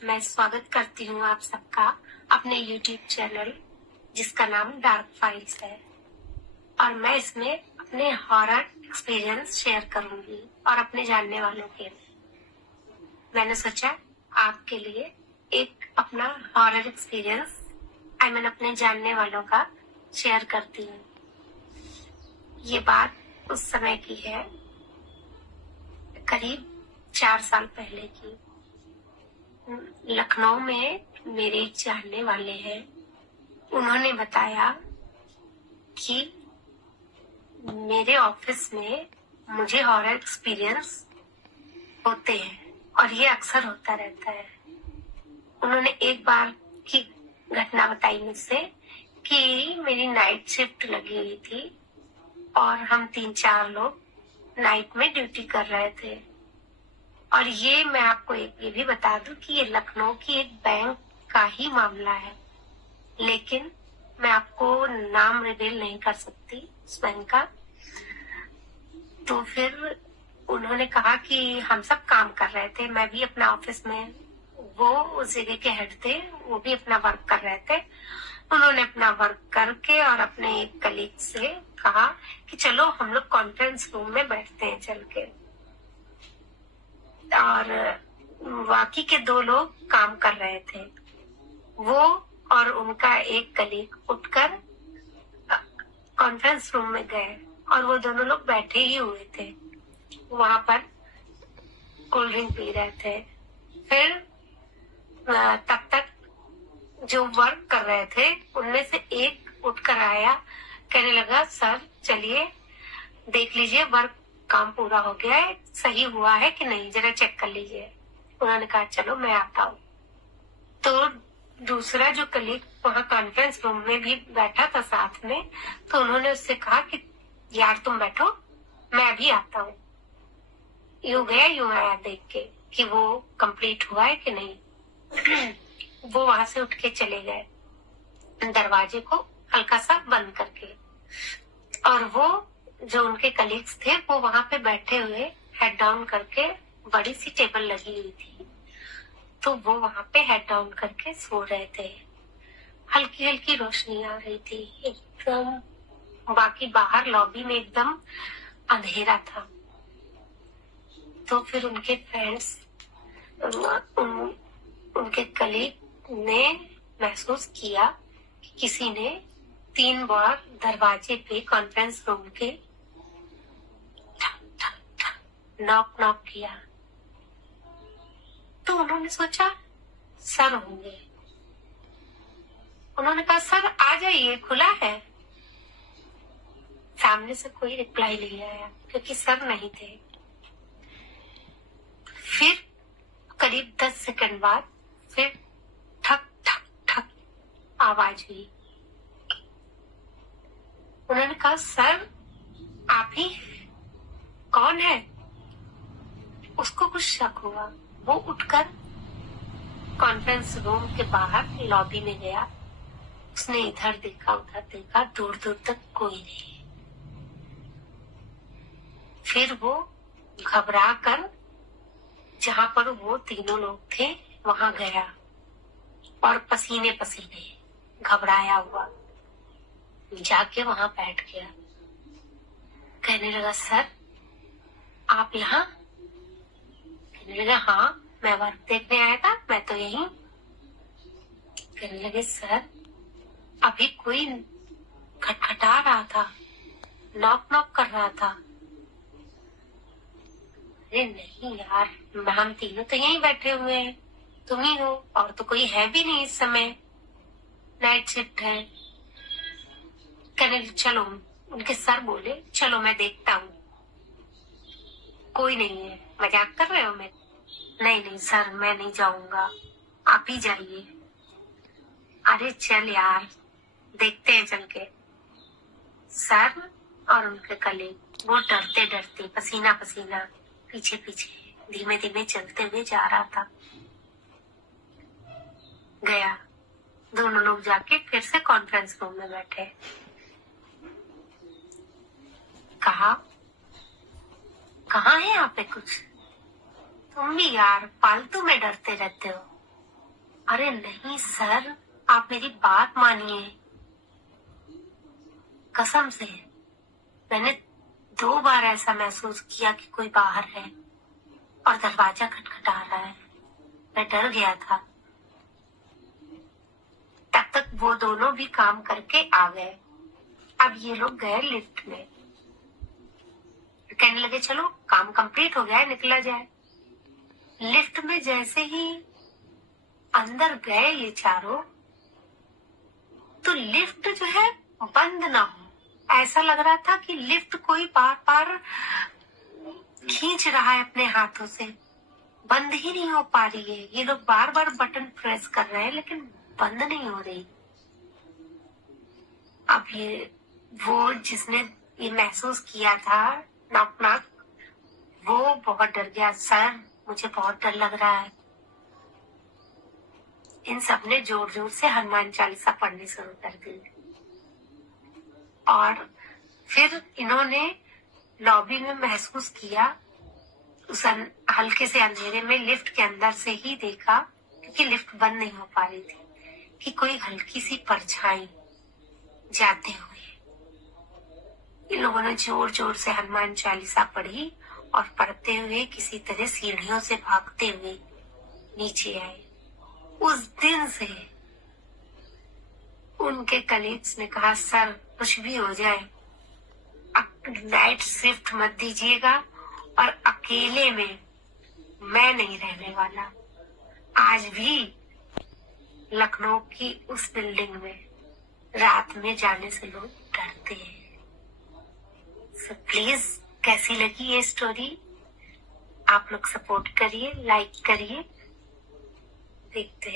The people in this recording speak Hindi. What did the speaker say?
मैं स्वागत करती हूँ आप सबका अपने YouTube चैनल जिसका नाम डार्क फाइल्स है। और मैं इसमें अपने हॉरर एक्सपीरियंस शेयर करूंगी और अपने जानने वालों के। मैंने सोचा आपके लिए एक अपना हॉरर एक्सपीरियंस अपने जानने वालों का शेयर करती हूँ। ये बात उस समय की है, करीब 4 साल पहले की। लखनऊ में मेरे एक जानने वाले हैं, उन्होंने बताया कि मेरे ऑफिस में मुझे हॉरर एक्सपीरियंस होते हैं और ये अक्सर होता रहता है। उन्होंने एक बार की घटना बताई मुझसे कि मेरी नाइट शिफ्ट लगी हुई थी और हम 3-4 लोग नाइट में ड्यूटी कर रहे थे। और ये मैं आपको ये भी बता दूं कि ये लखनऊ की एक बैंक का ही मामला है, लेकिन मैं आपको नाम रिवील नहीं कर सकती उस बैंक का। तो फिर उन्होंने कहा कि हम सब काम कर रहे थे, मैं भी अपना ऑफिस में, वो उस जगह के हेड थे, वो भी अपना वर्क कर रहे थे। उन्होंने अपना वर्क करके और अपने एक कलीग से कहा कि चलो हम लोग कॉन्फ्रेंस रूम में बैठते हैं चल के। और बाकी के 2 लोग काम कर रहे थे। वो और उनका एक कलीग उठकर कॉन्फ्रेंस रूम में गए और वो दोनों लोग बैठे ही हुए थे, वहां पर कोल्ड ड्रिंक पी रहे थे। फिर तब तक जो वर्क कर रहे थे उनमें से एक उठकर आया, कहने लगा सर चलिए देख लीजिए वर्क काम पूरा हो गया है, सही हुआ है कि नहीं, जरा चेक कर लीजिए। उन्होंने कहा चलो मैं आता हूँ। तो दूसरा जो कलीग वहाँ कॉन्फ्रेंस रूम में भी बैठा था साथ में, तो उन्होंने उससे कहा कि यार तुम बैठो मैं अभी आता हूँ। यूं गया यूं आया देख के कि वो कंप्लीट हुआ है कि नहीं। वो वहां से उठ के चले गए दरवाजे को हल्का सा बंद करके, और वो जो उनके कलीग्स थे वो वहां पे बैठे हुए हेड डाउन करके, बड़ी सी टेबल लगी हुई थी तो वो वहां पे हेड डाउन करके सो रहे थे। हल्की हल्की रोशनी आ रही थी एकदम, बाकी बाहर लॉबी में एकदम अंधेरा था। तो फिर उनके फ्रेंड्स उनके कलीग ने महसूस किया कि किसी ने 3 बार दरवाजे पे कॉन्फ्रेंस रूम के नॉक नॉक किया। तो उन्होंने सोचा सर होंगे। उन्होंने कहा सर आ जाइए खुला है। सामने से कोई रिप्लाई नहीं आया क्योंकि सर नहीं थे। फिर करीब 10 सेकंड बाद फिर ठक ठक ठक आवाज हुई। उन्होंने कहा सर आप ही, कौन है? उसको कुछ शक हुआ, वो उठकर कॉन्फ्रेंस रूम के बाहर लॉबी में गया। उसने इधर देखा उधर देखा, दूर दूर तक कोई नहीं। फिर वो घबरा कर जहां पर वो तीनों लोग थे वहां गया और पसीने पसीने घबराया हुआ जाके वहां बैठ गया। कहने लगा सर आप यहाँ? कहने लगा हाँ मैं वर्क देखने आया था, मैं तो यही। कहने लगे सर अभी कोई खटखटा रहा था, नॉक नॉक कर रहा था। अरे नहीं यार, हम तीनों तो यहीं बैठे हुए हैं, तुम ही हो और तो कोई है भी नहीं इस समय, नाइट शिफ्ट है। कहने चलो, उनके सर बोले चलो मैं देखता हूँ। कोई नहीं है, मजाक कर रहे हो? मैं नहीं नहीं सर मैं नहीं जाऊंगा, आप ही जाइए। अरे चल यार देखते हैं चल के। सर और उनके कलीग वो डरते डरते पसीना पसीना पीछे पीछे धीमे धीमे चलते हुए जा रहा था। गया, दोनों लोग जाके फिर से कॉन्फ्रेंस रूम में बैठे। कहा कहाँ है यहाँ पे कुछ? तुम भी यार फालतू में डरते रहते हो, अरे नहीं सर, आप मेरी बात मानिए, कसम से। मैंने 2 बार ऐसा महसूस किया कि कोई बाहर है और दरवाजा खटखटा रहा है। मैं डर गया था। तब तक वो दोनों भी काम करके आ गए। अब ये लोग गए लिफ्ट में। कहने लगे चलो काम कंप्लीट हो गया है, निकला जाए। लिफ्ट में जैसे ही अंदर गए ये चारों, तो लिफ्ट जो है बंद ना हो, ऐसा लग रहा था कि लिफ्ट कोई बार बार खींच रहा है अपने हाथों से, बंद ही नहीं हो पा रही है। ये लोग बार बार बटन प्रेस कर रहे हैं लेकिन बंद नहीं हो रही। अब ये वो जिसने ये महसूस किया था नॉक नॉक, वो बहुत डर गया। सर मुझे बहुत डर लग रहा है। इन सब ने जोर जोर से हनुमान चालीसा पढ़नी शुरू कर दी और फिर इन्होंने लॉबी में महसूस किया, उस हल्के से अंधेरे में लिफ्ट के अंदर से ही देखा, क्योंकि लिफ्ट बंद नहीं हो पा रही थी, कि कोई हल्की सी परछाई जाते हुए। इन लोगों ने जोर जोर से हनुमान चालीसा पढ़ी और पढ़ते हुए किसी तरह सीढ़ियों से भागते हुए नीचे आए। उस दिन से उनके कलीग्स ने कहा सर कुछ भी हो जाए नाइट शिफ्ट मत दीजिएगा, और अकेले में मैं नहीं रहने वाला। आज भी लखनऊ की उस बिल्डिंग में रात में जाने से लोग डरते हैं। सो प्लीज कैसी लगी ये स्टोरी? आप लोग सपोर्ट करिए, लाइक करिए, देखते हैं।